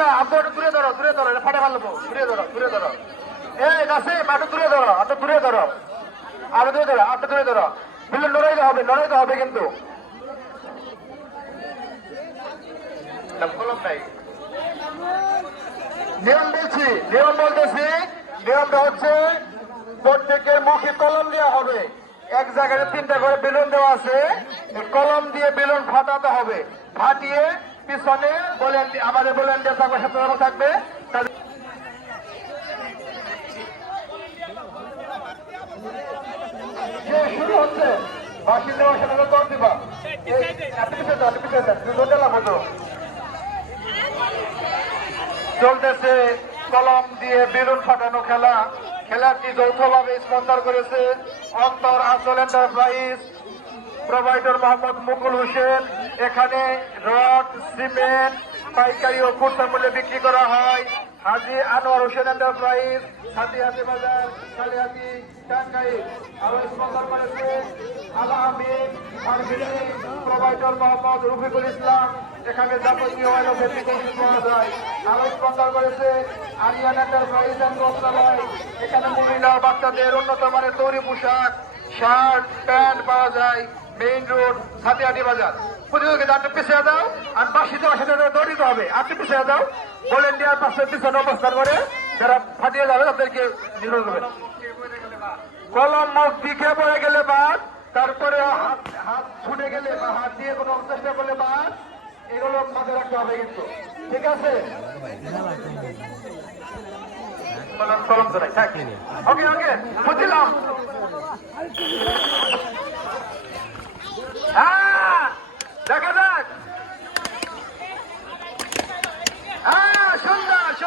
আবদুল্লাহ আব্দুল একটু বলতেছি, নিয়মটা হচ্ছে প্রত্যেকের মুখে কলম দেওয়া হবে। এক জায়গায় তিনটা করে বেলুন দেওয়া আছে কলম দিয়ে বেলুন ফাটাতে হবে। ফাটিয়ে পিছনে বলেন আমাদের বলেন থাকবে। সাথে থাকবে শুরু হচ্ছে। চলতেছে কলম দিয়ে বেলুন ফাটানো খেলা। খেলাটি যৌথভাবে স্পন্সর করেছে অন্তর আসল এন্টারপ্রাইজ প্রোভাইডার মোহাম্মদ মুকুল হোসেন। এখানে রড, সিমেন্ট, পাইকারি ও খুচরা মূল্যে বিক্রি করা হয়। হাজি আনোয়ার হোসেন এন্টারপ্রাইজ হাতি হাতি বাজার কালিহাতি টাঙ্গাই আরও স্পন্সর করেছে আলা আমিন প্রোভাইডার মোহাম্মদ রফিকুল ইসলাম, এখানে যাবতীয় পাওয়া যায়। আরও স্পন্সর করেছে আরিয়ান এন্টারপ্রাইজ অ্যান্ড বস্ত্রালয় এখানে মহিলা বাচ্চাদের উন্নত মানের তৈরি পোশাক, শার্ট, প্যান্ট পাওয়া যায়। মেইন রোড হাতিয়াটি বাজার। প্রতিযোগিতা আপনি পিছিয়ে দাও, আর বাসি দেওয়ার সাথে দৌড়িতে হবে। আপনি পিছিয়ে দাও ভলেন্টিয়ার পাশে পিছনে অবস্থান করে যারা ফাটিয়ে যাবে, তাদেরকে নির্ভর করবে। কলম মুখ দিকে পড়ে গেলে বাদ, তারপরে হাত ছুটে গেলে বা হাত দিয়ে কোনো চেষ্টা করলে বাদ, এগুলো মাথায় রাখতে হবে কিন্তু। ঠিক আছে? কলম কলম তো ওকে ওকে বুঝলাম